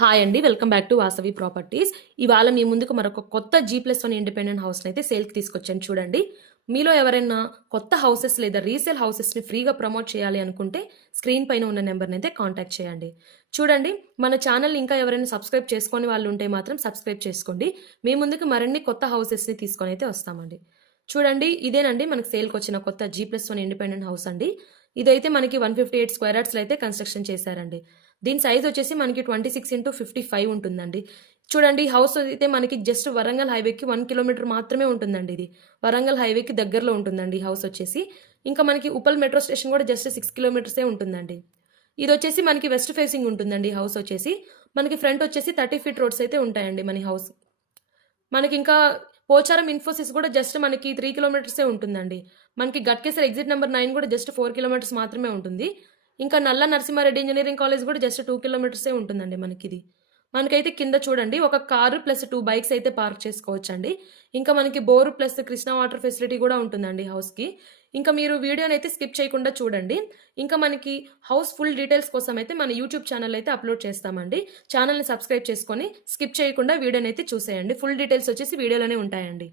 Hi అండి. Welcome back to Vasavi properties. ఇవాళ మీ ముందుకు మరొక కొత్త G+1 ఇండిపెండెంట్ హౌస్‌ని అయితే సేల్‌కి తీసుకొచ్చాను చూడండి. మీలో ఎవరైనా కొత్త హౌసెస్ లేదా రీసేల్ హౌసెస్‌ని ఫ్రీగా ప్రమోట్ చేయాలి అనుకుంటే స్క్రీన్ పైన ఉన్న నంబర్‌ని అయితే కాంటాక్ట్ చేయండి. చూడండి, మన ఛానల్‌ని ఇంకా ఎవరైనా సబ్స్క్రైబ్ చేసుకోని వాళ్ళు ఉంటే మాత్రం సబ్స్క్రైబ్ చేసుకోండి. మీ ముందుకు మరిన్ని కొత్త హౌసెస్‌ని తీసుకొని అయితే వస్తామండి. చూడండి, ఇదేనండి మనకు సేల్‌కొచ్చిన కొత్త G+1 ఇండిపెండెంట్ హౌస్ అండి. ఇదైతే మనకి 158 స్క్వేర్ యార్డ్స్‌లో అయితే కన్‌స్ట్రక్షన్ చేశారండి. దీని సైజ్ వచ్చేసి మనకి 26x55 ఉంటుందండి. చూడండి, హౌస్ అయితే మనకి జస్ట్ వరంగల్ హైవేకి 1 కిలోమీటర్ మాత్రమే ఉంటుందండి ఇది. వరంగల్ హైవేకి దగ్గరలో ఉంటుందండి ఈ హౌస్ వచ్చేసి. ఇంకా మనకి ఉప్పల్ మెట్రో స్టేషన్ కూడా జస్ట్ 6 కిలోమీటర్సే ఉంటుందండి. ఇదొచ్చేసి మనకి వెస్ట్ ఫేసింగ్ ఉంటుందండి హౌస్ వచ్చేసి. మనకి ఫ్రంట్ వచ్చేసి 30 ఫీట్ రోడ్స్ అయితే ఉంటాయండి మన హౌస్. మనకింకా పోచారం ఇన్ఫోసిస్ కూడా జస్ట్ మనకి 3 కిలోమీటర్సే ఉంటుందండి. మనకి గట్కేసర్ ఎగ్జిట్ నంబర్ 9 కూడా జస్ట్ 4 కిలోమీటర్స్ మాత్రమే ఉంటుంది. ఇంకా నల్ల నరసింహారెడ్డి ఇంజినీరింగ్ కాలేజ్ కూడా జస్ట్ 2 కిలోమీటర్సే ఉంటుందండి మనకిది. మనకైతే కింద చూడండి ఒక కారు ప్లస్ 2 బైక్స్ అయితే పార్క్ చేసుకోవచ్చండి. ఇంకా మనకి bore plus Krishna water facility కూడా ఉంటుందండి హౌస్‌కి. ఇంకా మీరు వీడియోనైతే స్కిప్ చేయకుండా చూడండి. ఇంకా మనకి హౌస్ ఫుల్ డీటెయిల్స్ కోసం అయితే మన యూట్యూబ్ ఛానల్ అయితే అప్‌లోడ్ చేస్తామండి. ఛానల్‌ని సబ్స్క్రైబ్ చేసుకొని స్కిప్ చేయకుండా వీడియోనైతే చూసేయండి. ఫుల్ డీటెయిల్స్ వచ్చేసి వీడియోలోనే ఉంటాయండి.